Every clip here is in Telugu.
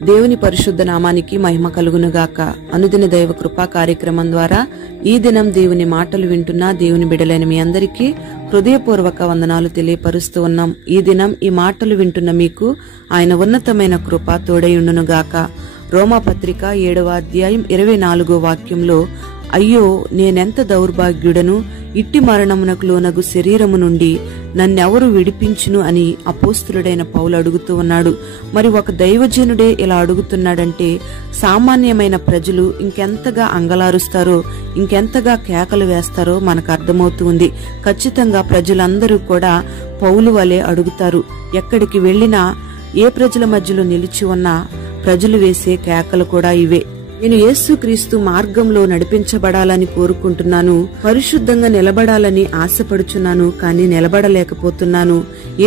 దేవుని పరిశుద్ధ నామానికి మహిమ కలుగునుగాక. అనుదిన దైవ కృపా కార్యక్రమం ద్వారా ఈ దినం దేవుని మాటలు వింటున్న దేవుని బిడ్డలైన మీ అందరికీ హృదయపూర్వక వందనాలు తెలియపరుస్తూ ఉన్నాం. ఈ దినం ఈ మాటలు వింటున్న మీకు ఆయన ఉన్నతమైన కృప తోడైయుండునుగాక. రోమాపత్రిక 7వ అధ్యాయం 24వ వాక్యంలో, అయ్యో నేనెంత దౌర్భాగ్యుడను, ఇట్టి మరణమునకు లోనగు శరీరము నుండి నన్నెవరు విడిపించును అని అపోస్తులుడైన పౌలు అడుగుతూ ఉన్నాడు. మరి ఒక దైవజనుడే ఇలా అడుగుతున్నాడంటే సామాన్యమైన ప్రజలు ఇంకెంతగా అంగలారుస్తారో, ఇంకెంతగా కేకలు వేస్తారో మనకు అర్థమవుతుంది. ఖచ్చితంగా ప్రజలందరూ కూడా పౌలు వలె అడుగుతారు. ఎక్కడికి వెళ్లినా, ఏ ప్రజల మధ్యలో నిలిచి ఉన్నా ప్రజలు వేసే కేకలు కూడా ఇవే. నేను యేసుక్రీస్తు మార్గంలో నడిపించబడాలని కోరుకుంటున్నాను, పరిశుద్ధంగా నిలబడాలని ఆశపడుచున్నాను, కానీ నిలబడలేకపోతున్నాను.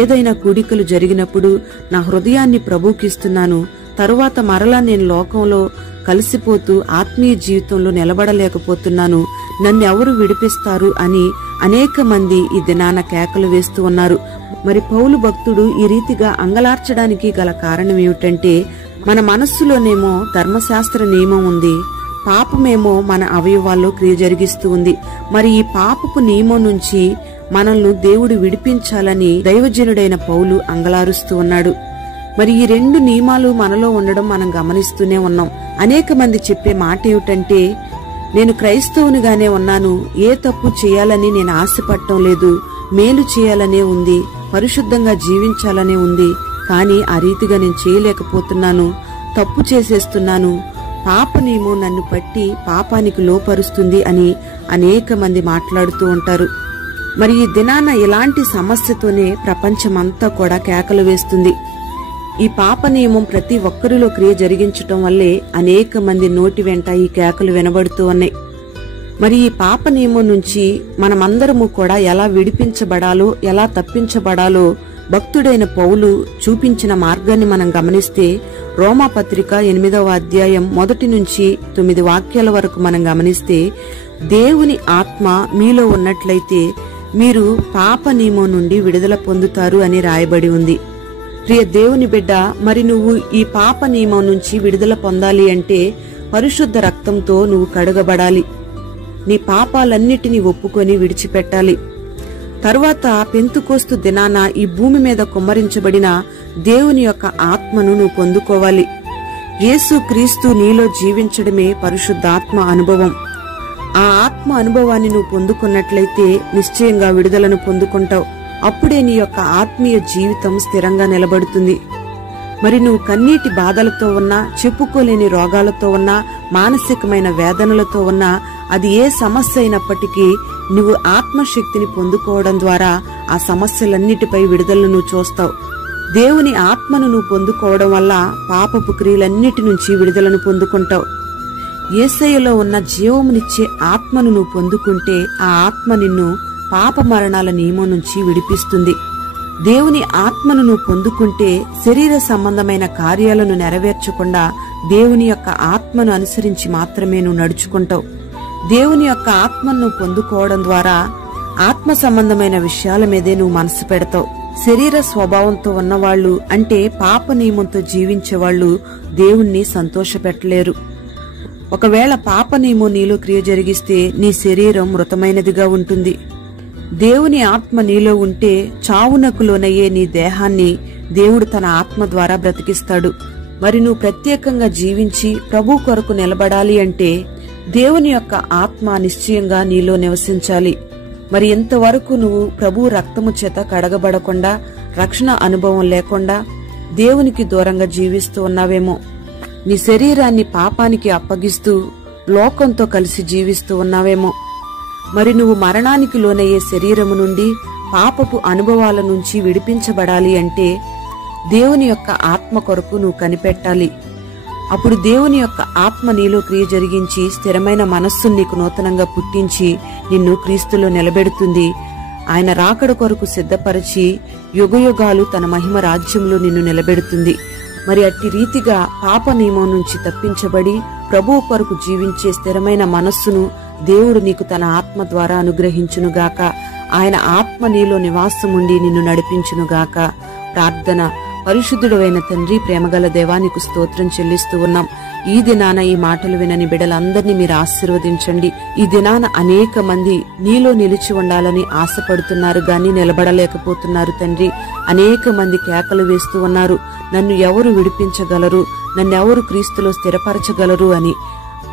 ఏదైనా కూడికలు జరిగినప్పుడు నా హృదయాన్ని ప్రభుకిస్తున్నాను, తరువాత మరలా నేను లోకంలో కలిసిపోతూ ఆత్మీయ జీవితంలో నిలబడలేకపోతున్నాను, నన్నెవరు విడిపిస్తారు అని అనేక మంది ఈ దినాన కేకలు వేస్తూ ఉన్నారు. మరి పౌలు భక్తుడు ఈ రీతిగా అంగలార్చడానికి గల కారణం ఏమిటంటే, మన మనస్సులోనేమో ధర్మశాస్త్ర నియమం ఉంది, పాపమేమో మన అవయవాల్లో క్రియ జరిగిస్తూ ఉంది. మరి ఈ పాపపు నియమం నుంచి మనల్ని దేవుడు విడిపించాలని దైవజనుడైన పౌలు అంగలారుస్తూ ఉన్నాడు. మరి ఈ రెండు నియమాలు మనలో ఉండడం మనం గమనిస్తూనే ఉన్నాం. అనేక మంది చెప్పే మాట ఏమిటంటే, నేను క్రైస్తవునిగానే ఉన్నాను, ఏ తప్పు చేయాలని నేను ఆశపడటం లేదు, మేలు చేయాలనే ఉంది, పరిశుద్ధంగా జీవించాలనే ఉంది, కానీ ఆ రీతిగా నేను చేయలేకపోతున్నాను, తప్పు చేసేస్తున్నాను, పాప నియమం నన్ను పట్టి పాపానికి లోపరుస్తుంది అని అనేక మంది మాట్లాడుతూ ఉంటారు. మరి ఈ దినాన ఇలాంటి సమస్యతోనే ప్రపంచమంతా కూడా కేకలు వేస్తుంది. ఈ పాప నియమం ప్రతి ఒక్కరిలో క్రియ జరిగించటం వల్లే అనేక మంది నోటి వెంట ఈ కేకలు వినబడుతూ ఉన్నాయి. మరి ఈ పాప నియమం నుంచి మనమందరము కూడా ఎలా విడిపించబడాలో, ఎలా తప్పించబడాలో భక్తుడైన పౌలు చూపించిన మార్గాన్ని మనం గమనిస్తే, రోమాపత్రిక 8వ అధ్యాయం 1 నుంచి 9 వాక్యాల వరకు మనం గమనిస్తే, దేవుని ఆత్మ మీలో ఉన్నట్లయితే మీరు పాప నియమం నుండి విడుదల పొందుతారు అని రాయబడి ఉంది. ప్రియ దేవుని బిడ్డ, మరి నువ్వు ఈ పాప నియమం నుంచి విడుదల పొందాలి అంటే పరిశుద్ధ రక్తంతో నువ్వు కడగబడాలి, నీ పాపాలన్నిటినీ ఒప్పుకొని విడిచిపెట్టాలి. తరువాత పెంతుకోస్తు దినాన ఈ భూమి మీద కుమ్మరించబడిన దేవుని యొక్క ఆత్మను నువ్వు పొందుకోవాలి. యేసు క్రీస్తు నీలో జీవించడమే పరిశుద్ధాత్మ అనుభవం. ఆ ఆత్మ అనుభవాన్ని నువ్వు పొందుకున్నట్లయితే నిశ్చయంగా విడుదలను పొందుకుంటావు. అప్పుడే నీ యొక్క ఆత్మీయ జీవితం స్థిరంగా నిలబడుతుంది. మరి నువ్వు కన్నీటి బాధలతో ఉన్నా, చెప్పుకోలేని రోగాలతో ఉన్నా, మానసికమైన వేదనలతో ఉన్నా, అది ఏ సమస్య అయినప్పటికీ నువ్వు ఆత్మశక్తిని పొందుకోవడం ద్వారా ఆ సమస్యలన్నిటిపై విడుదలను నువ్వు చూస్తావు. దేవుని ఆత్మను నువ్వు పొందుకోవడం వల్ల పాపపు క్రియలన్నిటి నుంచి విడుదలను పొందుకుంటావు. యేసయ్యలో ఉన్న జీవమునిచ్చే ఆత్మను నువ్వు పొందుకుంటే ఆ ఆత్మ నిన్ను పాప మరణాల నియమం నుంచి విడిపిస్తుంది. దేవుని ఆత్మను నువ్వు పొందుకుంటే శరీర సంబంధమైన కార్యాలను నెరవేర్చకుండా దేవుని యొక్క ఆత్మను అనుసరించి మాత్రమే నువ్వు నడుచుకుంటావు. దేవుని యొక్క ఆత్మను నువ్వు పొందుకోవడం ద్వారా ఆత్మ సంబంధమైన విషయాల మీదే నువ్వు మనసు పెడతావు. శరీర స్వభావంతో ఉన్నవాళ్లు, అంటే పాప నియమంతో జీవించేవాళ్లు దేవుణ్ణి సంతోషపెట్టలేరు. ఒకవేళ పాప నియమం నీలో క్రియ జరిగిస్తే నీ శరీరం మృతమైనదిగా ఉంటుంది. దేవుని ఆత్మ నీలో ఉంటే చావునకు లోనయ్యే నీ దేహాన్ని దేవుడు తన ఆత్మ ద్వారా బ్రతికిస్తాడు. మరి నువ్వు ప్రత్యేకంగా జీవించి ప్రభు కొరకు నిలబడాలి అంటే దేవుని యొక్క ఆత్మ నిశ్చయంగా నీలో నివసించాలి. మరి ఇంతవరకు నువ్వు ప్రభు రక్తము చేత కడగబడకుండా, రక్షణ అనుభవం లేకుండా దేవునికి దూరంగా జీవిస్తూ ఉన్నావేమో. నీ శరీరాన్ని పాపానికి అప్పగిస్తూ లోకంతో కలిసి జీవిస్తూ ఉన్నావేమో. మరి నువ్వు మరణానికి లోనయ్యే శరీరము నుండి, పాపపు అనుభవాల నుంచి విడిపించబడాలి అంటే దేవుని యొక్క ఆత్మ కొరకు నువ్వు కనిపెట్టాలి. అప్పుడు దేవుని యొక్క ఆత్మ నీలో క్రియ జరిగించి స్థిరమైన మనస్సును నీకు నూతనంగా పుట్టించి నిన్ను క్రీస్తులో నిలబెడుతుంది. ఆయన రాకడ కొరకు సిద్ధపరిచి యుగయుగాలు తన మహిమ రాజ్యంలో నిన్ను నిలబెడుతుంది. మరి అట్టి రీతిగా పాప నియమం నుంచి తప్పించబడి ప్రభువు కొరకు జీవించే స్థిరమైన మనస్సును దేవుడు నీకు తన ఆత్మ ద్వారా అనుగ్రహించునుగాక. ఆయన ఆత్మ నీలో నివాసముండి నిన్ను నడిపించునుగాక. ప్రార్థన. పరిశుద్ధుడైన తండ్రి, ప్రేమగల దేవానికి స్తోత్రం చెల్లిస్తూ ఉన్నాం. ఈ దినాన ఈ మాటలు వినని బిడ్డలందరినీ మీరు ఆశీర్వదించండి. ఈ దినాన అనేక మంది నీలో నిలిచి ఉండాలని ఆశపడుతున్నారు గాని నిలబడలేకపోతున్నారు తండ్రి. అనేక మంది కేకలు వేస్తూ ఉన్నారు, నన్ను ఎవరు విడిపించగలరు, నన్నెవరు క్రీస్తులో స్థిరపరచగలరు అని.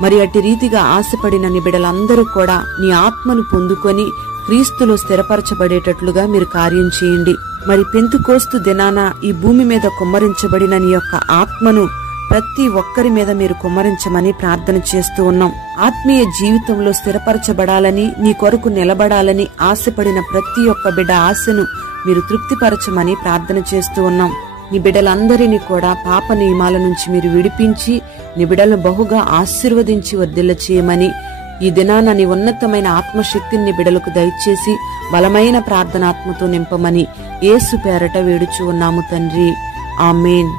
మరి అట్టి రీతిగా ఆశపడిన నీ బిడ్డలందరూ కూడా నీ ఆత్మను పొందుకొని క్రీస్తులో స్థిరపరచబడేటట్లుగా మీరు కార్యం చేయండి. మరి పెంతుకోస్తు దినాన ఈ భూమి మీద కుమ్మరించబడిన నీ యొక్క ఆత్మను ప్రతి ఒక్కరి మీద మీరు కుమ్మరించమని ప్రార్థన చేస్తూ ఉన్నాం. ఆత్మీయ జీవితంలో స్థిరపరచబడాలని, నీ కొరకు నిలబడాలని ఆశపడిన ప్రతి ఒక్క బిడ్డ ఆశను మీరు తృప్తిపరచమని ప్రార్థన చేస్తూ ఉన్నాం. నీ బిడ్డలందరినీ కూడా పాప నియమాల నుంచి మీరు విడిపించి నీ బిడ్డలను బహుగా ఆశీర్వదించి వర్ధిల్ల చేయమని, ఈ దినాన నీ ఉన్నతమైన ఆత్మశక్తిని నీ బిడ్డలకు దయచేసి బలమైన ప్రార్థనాత్మతో నింపమని యేసు పేరట వేడుచూ ఉన్నాము తండ్రి. ఆమేన్.